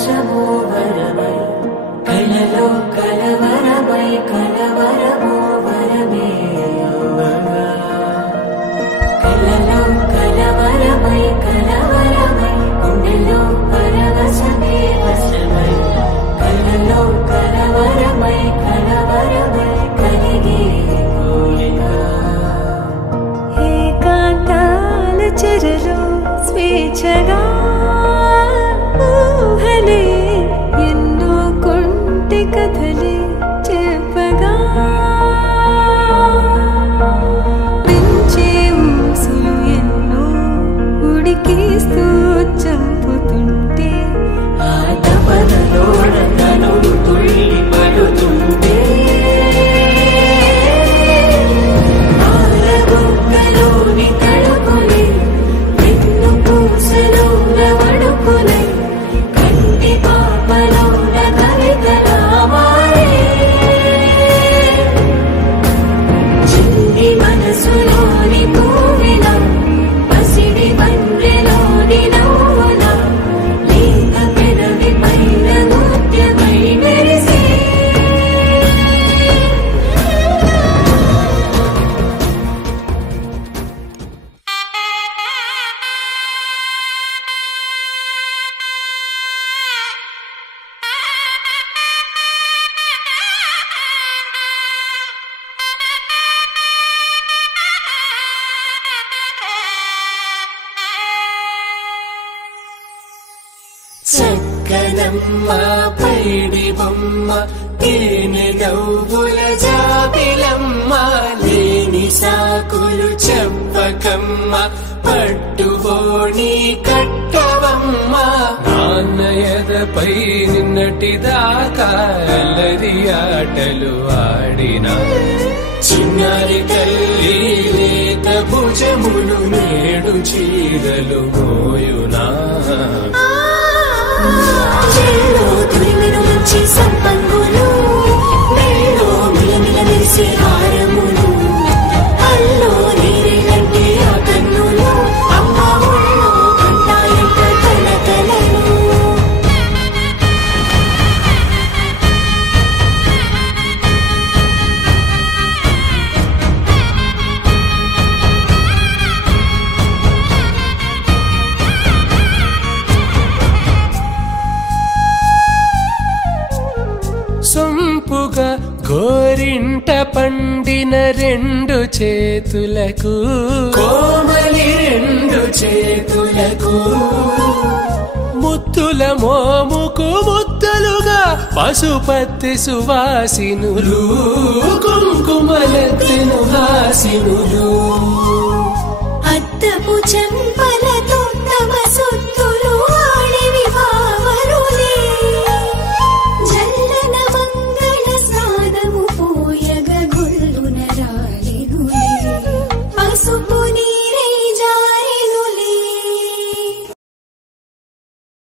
పరవశము వరమై కలలో కలవరమై కలవరము వరమే అవ్వగా కలలో కలవరమై కలవరమై గుండెలో పరవశమే వశమై కలలో కలవరమై కలవరమై కలిగే కోరిక ఏకాంతాల చెరలో స్వేచ్ఛగా ఊహలే ఎన్నో కొంటె కథలే చెప్పగా పెంచే ఊసులు ఎన్నో ఉడికేస్తూ చంపుతుంటే ఆ తపనలోన తనువు తుళ్ళి పడుతుంటే ఆరగుక్కలోని తడుకులే వెన్ను పూసలోన వడుకులే కంటి పాపలోన కవితలా మారే చిన్ని మనసులోని పూవిలా పసిడి బండ్రెలోని నవ్వులా లేక పెదవి పైన నృత్యమై మెరిసే చక్కనమ్మ పైడి బొమ్మ తేనె నవ్వుల జాబిలమ్మ లేని సాకులు చెప్పకమ్మ పట్టుబోని కట్టవమ్మ నాన్నయదపై నిన్నటిదాకా అల్లరి ఆటలు ఆడినా చిన్నారి తల్లి లేత భుజములు నేడు చీరలు మోయునా చెల్లో తురిమిను మంచి సంపంగులు మెళ్ళో మిలమిల మెరిసే హారములు అల్లో నీరేలంటే ఆ కన్నులు అమ్మ ఒళ్ళో కంటాయంట కలకలను సొంపుగా గోరింట పండిన రెండు చేతులకు కోమలి రెండు చేతులకు ముత్తుల మోముకు ముద్దలుగా పశుపతి సువాసినులు కుంకుమలెత్తెను హాసినులు అద్దపు చెంప